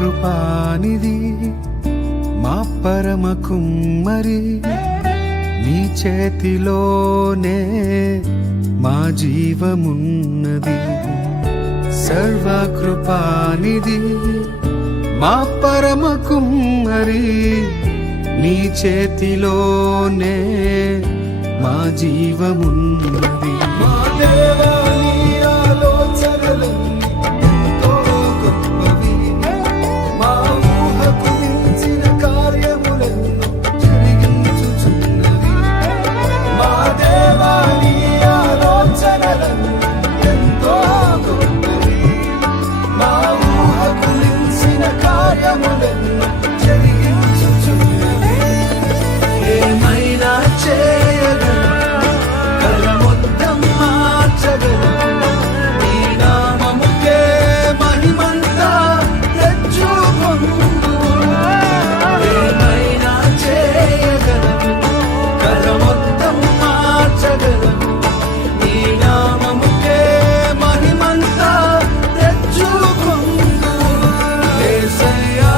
సర్వకృపానిధి మా పరమ కుమ్మరి, నీ చేతిలోనే మా జీవమున్నది. సర్వకృపానిధి మా పరమ కుమ్మరి, నీ చేతిలోనే మా జీవమున్నది. మా దేవా నీ ఆలోచనలన్నీ ఎంతో గొప్పవి, మా ఊహకు మించిన కార్యములెన్నో జరిగించుచున్నవి. మా దేవా నీ ఆలోచనలన్నీ ఎంతో గొప్పవి, మా ఊహకు మించిన కార్యములెన్నో జరిగించుచున్నవి. ఏమైనా చేయగలవు, కల మొత్తం మార్చగలవు, నీ నామముకే మహిమంతా తెచ్చుకొందువు. ఏమైనా చేయగలవు, కల మొత్తం మార్చగలవు, నీ నామముకే మహిమంతా తెచ్చుకొందువు. యేసయ్యా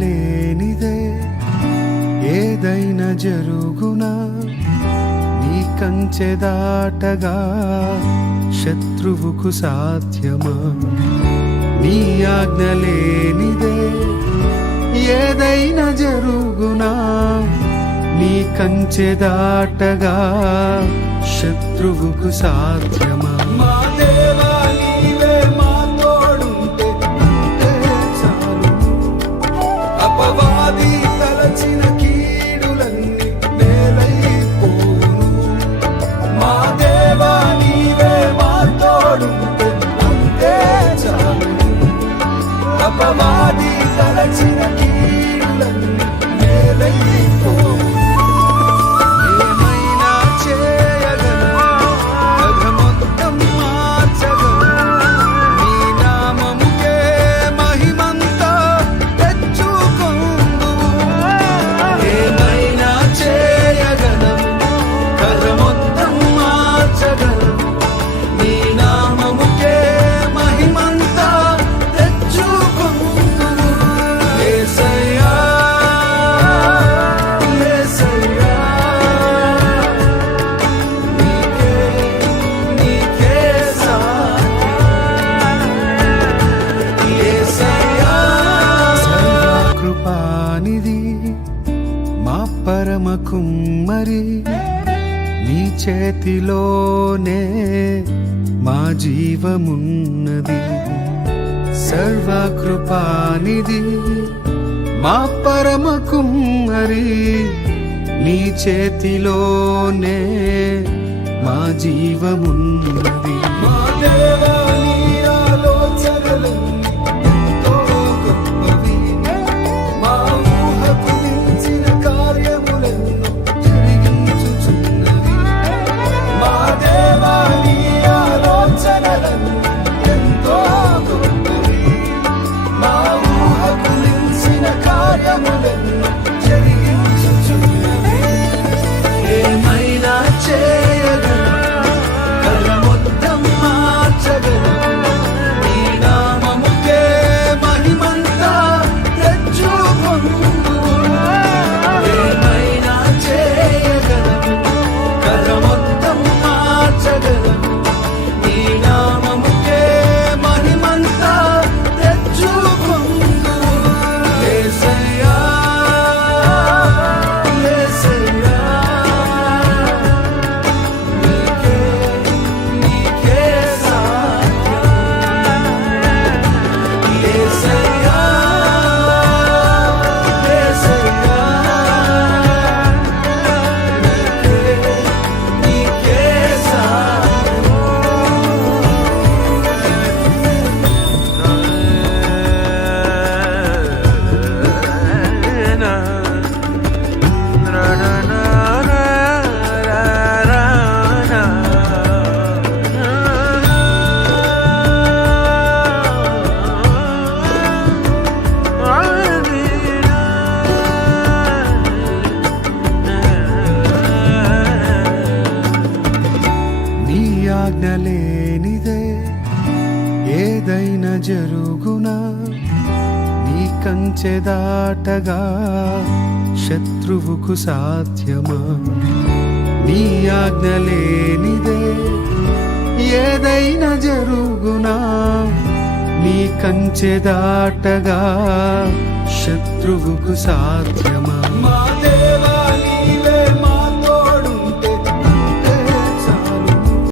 లేనిదే ఏదైనా జరుగునా, నీ కంచె దాటగా శత్రువుకు సాధ్యమా? నీ ఆజ్ఞ లేనిదే ఏదైనా జరుగునా, నీ కంచె దాటగా శత్రువుకు సాధ్యమా? మా దేవా నీవే మా తోడుంటే చాలు, అపవాది తలచిన కీడులన్నీ మేలైపోను. మా దేవా నీవే మా తోడుంటే అంతే చాలు, అపవాది తలచిన కీడులన్నీ మేలైపోను. ఏమైనా చేయగలవు, కథ మొత్తం మార్చగలవు, నీ నామముకే మహిమంతా తెచ్చుకొందువు. ఏమైనా చేయగలవు, కథ మొత్తం మార్చగలవు, నీ నామముకే మహిమంతా తెచ్చుకొందువు. యేసయ్యా యేసయ్యా, నీకే సాధ్యం. యేసయ్యా సర్వకృపానిధి మా పరమ కుమ్మరి, నీ చేతిలోనే మా జీవమున్నది. సర్వకృపానిధి మా పరమ కుమ్మరి, నీ చేతిలోనే మా జీవమున్నది. మా దేవా నీ ఆలోచనలన్నీ ఎంతో గొప్పవి, మా ఊహకు మించిన కార్యములెన్నో జరిగించుచున్నవి. మా దేవా నీ ఆలోచనలన్నీ ఎంతో గొప్పవి, మా ఊహకు మించిన కార్యములెన్నో జరిగించుచున్నవి. ఏమైనా చేయగలవు, కల మొత్తం మార్చగలవు, ఆజ్ఞ లేనిదే ఏదైనా జరుగునా, నీ కంచె దాటగా శత్రువుకు సాధ్యమా? నీ ఆజ్ఞ లేనిదే ఏదైనా జరుగునా, నీ కంచె దాటగా శత్రువుకు సాధ్యమా?